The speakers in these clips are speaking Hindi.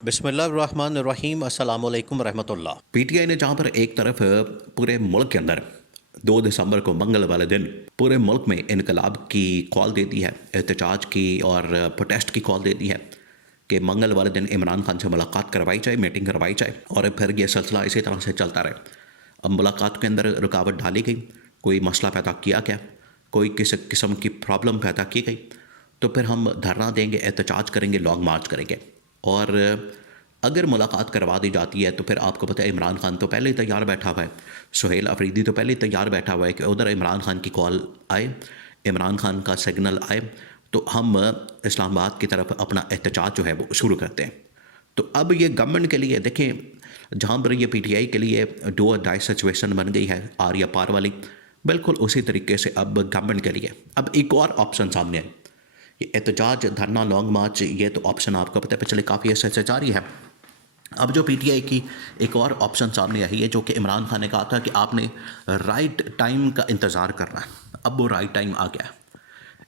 बिस्मिल्लाहिर्रहमानिर्रहीम अस्सलाम वालेकुम रहमतुल्लाह। पीटीआई ने जहां पर एक तरफ पूरे मुल्क के अंदर 2 दिसंबर को मंगल वाले दिन पूरे मुल्क में इनकलाब की कॉल दे दी है, एहतजाज की और प्रोटेस्ट की कॉल दे दी है कि मंगल वाले दिन इमरान खान से मुलाकात करवाई जाए, मीटिंग करवाई जाए और फिर ये सिलसिला इसी तरह से चलता रहे। अब मुलाकात के अंदर रुकावट डाली गई, कोई मसला पैदा किया गया, कोई किसी किस्म की प्रॉब्लम पैदा की गई, तो फिर हम धरना देंगे, एहतजाज करेंगे, लॉन्ग मार्च करेंगे। और अगर मुलाकात करवा दी जाती है तो फिर आपको पता है इमरान खान तो पहले ही तैयार बैठा हुआ है, सुहेल अफरीदी तो पहले ही तैयार बैठा हुआ है कि उधर इमरान खान की कॉल आए, इमरान खान का सिग्नल आए तो हम इस्लामाबाद की तरफ अपना एहतजाज जो है वो शुरू करते हैं। तो अब ये गवर्नमेंट के लिए देखें, जहाँ पर ये पीटीआई के लिए डू और डाई सिचुएशन बन गई है आर या पार वाली, बिल्कुल उसी तरीके से अब गवर्नमेंट के लिए अब एक और ऑप्शन सामने है। ये एहतजाज, धरना, लॉन्ग मार्च, ये तो ऑप्शन आपको पता है पिछले काफ़ी अर्से से जारी है। अब जो पीटीआई की एक और ऑप्शन सामने आई है, जो कि इमरान खान ने कहा था कि आपने राइट टाइम का इंतज़ार करना है, अब वो राइट टाइम आ गया है।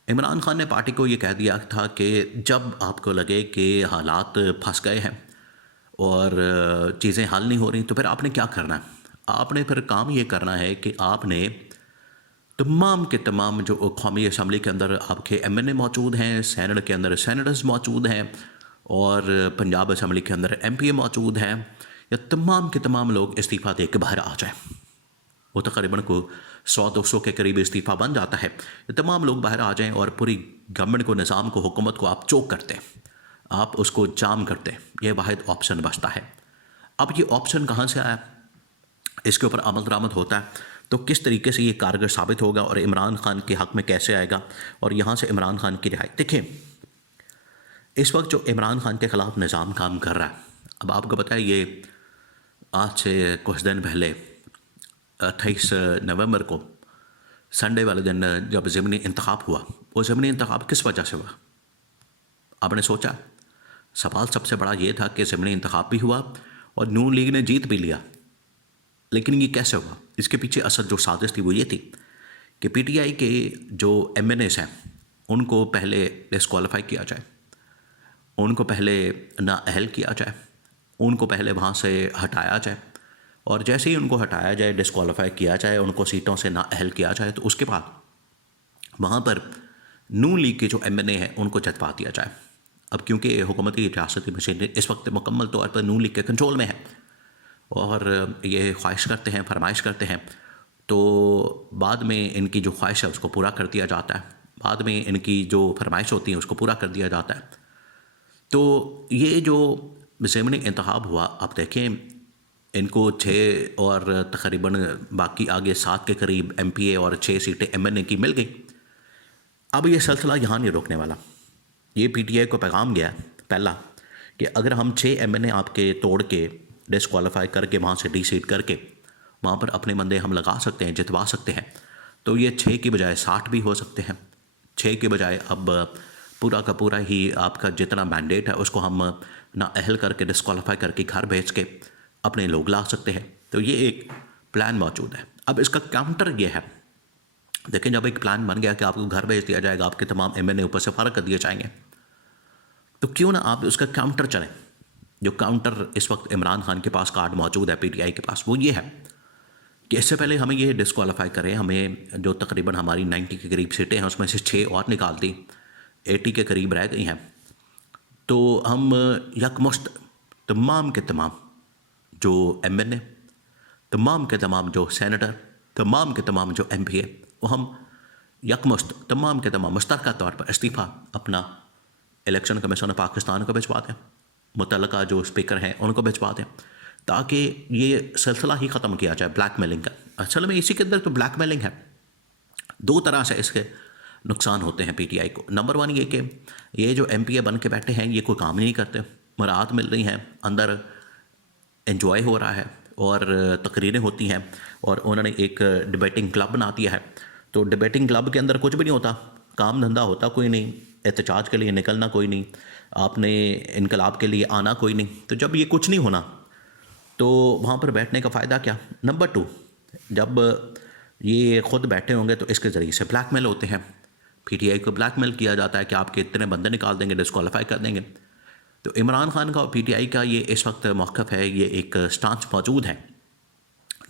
इमरान खान ने पार्टी को ये कह दिया था कि जब आपको लगे कि हालात फंस गए हैं और चीज़ें हल नहीं हो रही तो फिर आपने क्या करना है, आपने फिर काम ये करना है कि आपने तमाम के तमाम जो कौमी असम्बली के अंदर आपके एमएनए मौजूद हैं, सेनेट के अंदर सेनेटर्स मौजूद हैं और पंजाब असम्बली के अंदर एमपीए मौजूद हैं, या तमाम के तमाम लोग इस्तीफ़ा दे के बाहर आ जाएं। वो तकरीबन को 100-200 के करीब इस्तीफ़ा बन जाता है। ये तमाम लोग बाहर आ जाएं और पूरी गवर्नमेंट को, निज़ाम को, हुकूमत को आप चोक करते हैं, आप उसको जाम करते हैं। ये वाहिद ऑप्शन बचता है। अब ये ऑप्शन कहाँ से आया, इसके ऊपर अमल दरामद होता है तो किस तरीके से ये कारगर साबित होगा और इमरान खान के हक़ में कैसे आएगा और यहाँ से इमरान खान की रिहाई। देखिए, इस वक्त जो इमरान खान के ख़िलाफ़ निज़ाम काम कर रहा है, अब आपको पता है ये आज से कुछ दिन पहले 28 नवंबर को संडे वाले दिन जब ज़िमनी इंतखाब हुआ, वो ज़िमनी इंतखाब किस वजह से हुआ आपने सोचा? सवाल सबसे बड़ा ये था कि ज़िमनी इंतखाब भी हुआ और नून लीग ने जीत भी लिया, लेकिन ये कैसे हुआ? इसके पीछे असल जो साजिश थी वो ये थी कि पीटीआई के जो एमएनएस हैं उनको पहले डिस्क्वालीफाई किया जाए, उनको पहले नाअहल किया जाए, उनको पहले वहाँ से हटाया जाए और जैसे ही उनको हटाया जाए, डिस्क्वालीफाई किया जाए, उनको सीटों से नाअहल किया जाए, तो उसके बाद वहाँ पर नून लीग के जो एमएनए हैं उनको जतवा दिया जाए। अब क्योंकि हुकूमती रियासती मशीनरी इस वक्त मुकम्मल तौर पर नून लीग के कंट्रोल में है और ये ख्वाहिश करते हैं, फरमाइश करते हैं, तो बाद में इनकी जो ख्वाहिश है उसको पूरा कर दिया जाता है, बाद में इनकी जो फरमाइश होती है उसको पूरा कर दिया जाता है। तो ये जो ज़िमनी इंतखाब हुआ, आप देखें इनको 6 और तकरीबन बाकी आगे 7 के करीब एमपीए और 6 सीटें एमएनए की मिल गई। अब ये सिलसिला यहाँ नहीं रुकने वाला। ये पीटीआई को पैगाम गया पहला कि अगर हम 6 एमएनए आपके तोड़ के, डिस्क्वालीफाई करके, वहाँ से डी-सीट करके वहाँ पर अपने बंदे हम लगा सकते हैं, जितवा सकते हैं, तो ये 6 की बजाय 60 भी हो सकते हैं। 6 के बजाय अब पूरा का पूरा ही आपका जितना मैंडेट है उसको हम नाअहल करके, डिस्क्वालीफाई करके घर भेज के अपने लोग ला सकते हैं। तो ये एक प्लान मौजूद है। अब इसका काउंटर ये है, देखें जब एक प्लान बन गया कि आपको घर भेज दिया जाएगा, आपके तमाम एमएनए ऊपर से फ़र्क कर दिए जाएंगे, तो क्यों ना आप उसका काउंटर चलें। जो काउंटर इस वक्त इमरान खान के पास कार्ड मौजूद है, पीटीआई के पास, वो ये है कि इससे पहले हमें ये डिस्क्वालीफाई करें, हमें जो तकरीबन हमारी 90 के करीब सीटें हैं उसमें से 6 और निकाल दी, 80 के करीब रह गई हैं, तो हम यकमुश्त तमाम के तमाम जो एमएनए, तमाम के तमाम जो सेनेटर, तमाम के तमाम जो एमपीए, वो हम यकमुश्त तमाम के तमाम मुश्तरका तौर पर इस्तीफ़ा अपना इलेक्शन कमीशन पाकिस्तान को भिजवा दें, मुतल्लका जो स्पीकर हैं उनको भिजवा दें, ताकि ये सिलसिला ही ख़त्म किया जाए ब्लैकमेलिंग का। असल में इसी के अंदर तो ब्लैकमेलिंग है। 2 तरह से इसके नुकसान होते हैं पीटीआई को। नंबर 1 ये कि ये जो एमपीए बन के बैठे हैं ये कोई काम ही नहीं करते, मुराद मिल रही हैं, अंदर एंजॉय हो रहा है और तकरीरें होती हैं और उन्होंने एक डिबेटिंग क्लब बना दिया है। तो डिबेटिंग क्लब के अंदर कुछ भी नहीं होता, काम धंधा होता कोई नहीं, एहतजाज के लिए निकलना कोई नहीं, आपने इनकलाब के लिए आना कोई नहीं। तो जब ये कुछ नहीं होना तो वहाँ पर बैठने का फ़ायदा क्या। नंबर 2, जब ये ख़ुद बैठे होंगे तो इसके ज़रिए से ब्लैकमेल होते हैं, पीटीआई को ब्लैकमेल किया जाता है कि आपके इतने बंदे निकाल देंगे, डिस्क्वालीफाई कर देंगे। तो इमरान खान का और पीटीआई का ये इस वक्त मौक़िफ़ है, ये एक स्टांस मौजूद है।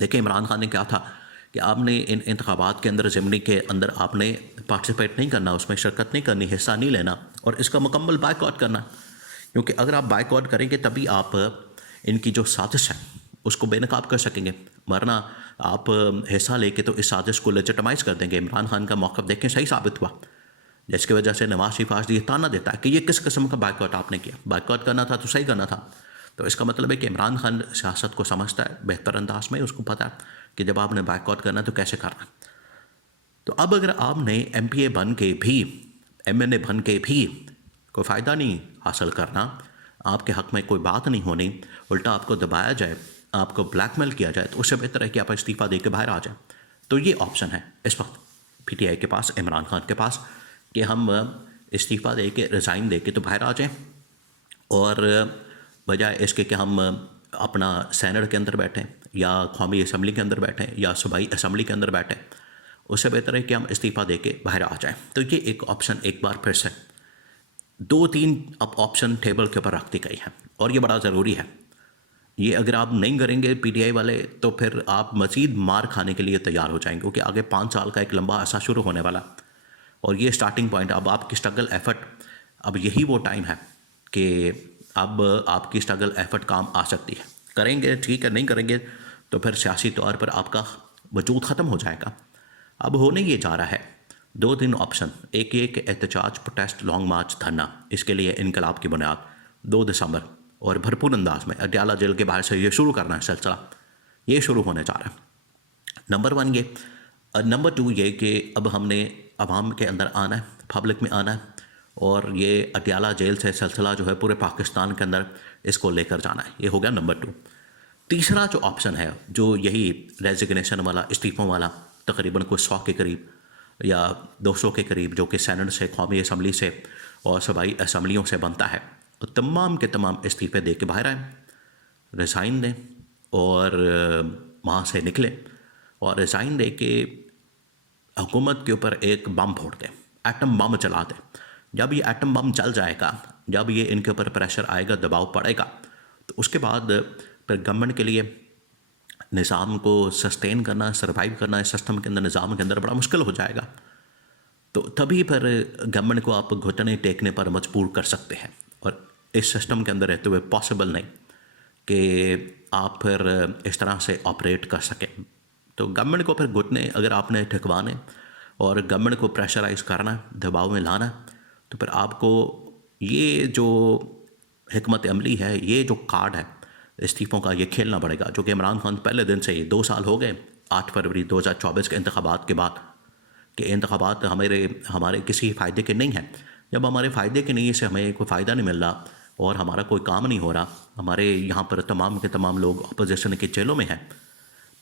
देखिए इमरान खान ने क्या था कि आपने इन इंतखाबात के अंदर ज़िमनी के अंदर आपने पार्टिसिपेट नहीं करना, उसमें शिरकत नहीं करनी, हिस्सा नहीं लेना और इसका मुकम्मल बायकॉट करना, क्योंकि अगर आप बायकॉट करेंगे तभी आप इनकी जो साजिश है उसको बेनकाब कर सकेंगे, वरना आप हिस्सा लेके तो इस साजिश को लेजिटिमाइज़ कर देंगे। इमरान खान का मौक़िफ़ देखें सही साबित हुआ, जिसकी वजह से नवाज शरीफ आज ये ताना देता है कि ये किस किस्म का बायकॉट आपने किया, बायकॉट करना था तो सही करना था। तो इसका मतलब है कि इमरान खान सियासत को समझता है बेहतर अंदाज में, उसको पता है कि जब आपने बायकॉट करना तो कैसे करना। तो अब अगर आपने MPA बन के भी, MNA बन के भी कोई फ़ायदा नहीं हासिल करना, आपके हक़ में कोई बात नहीं होनी, उल्टा आपको दबाया जाए, आपको ब्लैकमेल किया जाए, तो उससे बेहतर है कि आप इस्तीफ़ा दे के बाहर आ जाए। तो ये ऑप्शन है इस वक्त PTI के पास, इमरान खान के पास, कि हम इस्तीफ़ा दे के, रिज़ाइन दे के तो बाहर आ जाएँ, और बजाय इसके कि हम अपना सेनेट के अंदर बैठें या कौमी असम्बली के अंदर बैठें या सूबाई असम्बली के अंदर बैठें, उससे बेहतर है कि हम इस्तीफ़ा दे के बाहर आ जाएँ। तो ये एक ऑप्शन एक बार फिर से 2-3 अब ऑप्शन टेबल के ऊपर रख दी गई है और ये बड़ा ज़रूरी है। ये अगर आप नहीं करेंगे PTI वाले, तो फिर आप मज़ीद मार खाने के लिए तैयार हो जाएंगे, क्योंकि आगे 5 साल का एक लंबा अरसा शुरू होने वाला और ये स्टार्टिंग पॉइंट। अब आपकी स्ट्रगल एफर्ट, अब यही वो टाइम है कि अब आपकी स्ट्रगल एफर्ट काम आ सकती है। करेंगे ठीक है, नहीं करेंगे तो फिर सियासी तौर पर आपका वजूद ख़त्म हो जाएगा। अब होने ये जा रहा है 2-3 ऑप्शन, एक एहतजाज, प्रोटेस्ट, लॉन्ग मार्च, धरना, इसके लिए इनकलाब की बुनियाद 2 दिसंबर और भरपूर अंदाज में अडयाला जेल के बाहर से ये शुरू करना है सिलसिला, ये शुरू होने जा रहा है। नंबर 1 ये। नंबर 2 ये कि अब हमने अवाम के अंदर आना है, पब्लिक में आना है और ये अडयाला जेल से सिलसिला जो है पूरे पाकिस्तान के अंदर इसको लेकर जाना है। ये हो गया नंबर 2। तीसरा जो ऑप्शन है, जो यही रेजिग्नेशन वाला, इस्तीफ़ों वाला, तकरीबन कुछ 100 के करीब या 200 के करीब, जो कि सेनेट से, कौमी असम्बली से और सूबाई असम्बलियों से बनता है, तो तमाम के तमाम इस्तीफ़े दे के बाहर आएँ, रिज़ाइन दें और वहाँ से निकले और रिज़ाइन दे के हुकूमत के ऊपर एक बम फोड़ दें, एटम बम चला दें। जब ये एटम बम चल जाएगा, जब ये इनके ऊपर प्रेशर आएगा, दबाव पड़ेगा, तो उसके बाद फिर गवर्नमेंट के लिए निज़ाम को सस्टेन करना, सर्वाइव करना इस सिस्टम के अंदर, निज़ाम के अंदर बड़ा मुश्किल हो जाएगा। तो तभी फिर गवर्नमेंट को आप घुटने टेकने पर मजबूर कर सकते हैं और इस सिस्टम के अंदर रहते हुए पॉसिबल नहीं कि आप फिर इस तरह से ऑपरेट कर सकें। तो गवर्नमेंट को फिर घुटने अगर आपने ठिकवाने और गवर्नमेंट को प्रेशराइज़ करना, दबाव में लाना, तो फिर आपको ये जो हिकमत अमली है, ये जो कार्ड है इस्तीफ़ों का, ये खेलना पड़ेगा, जो कि इमरान खान पहले दिन से ही 2 साल हो गए 8 फरवरी 2024 के इंतखाबात के बाद, कि इंतखाबात हमारे किसी फ़ायदे के नहीं हैं। जब हमारे फ़ायदे के नहीं से हमें कोई फ़ायदा नहीं मिल रहा और हमारा कोई काम नहीं हो रहा, हमारे यहाँ पर तमाम के तमाम लोग अपोजिशन के जेलों में हैं,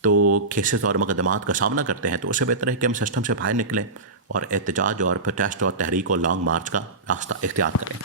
तो केसेस और मुकदमात का सामना करते हैं, तो उससे बेहतर है कि हम सिस्टम से बाहर निकलें और एहतजाज और प्रोटेस्ट और तहरीक और लॉन्ग मार्च का रास्ता इख्तियार करें।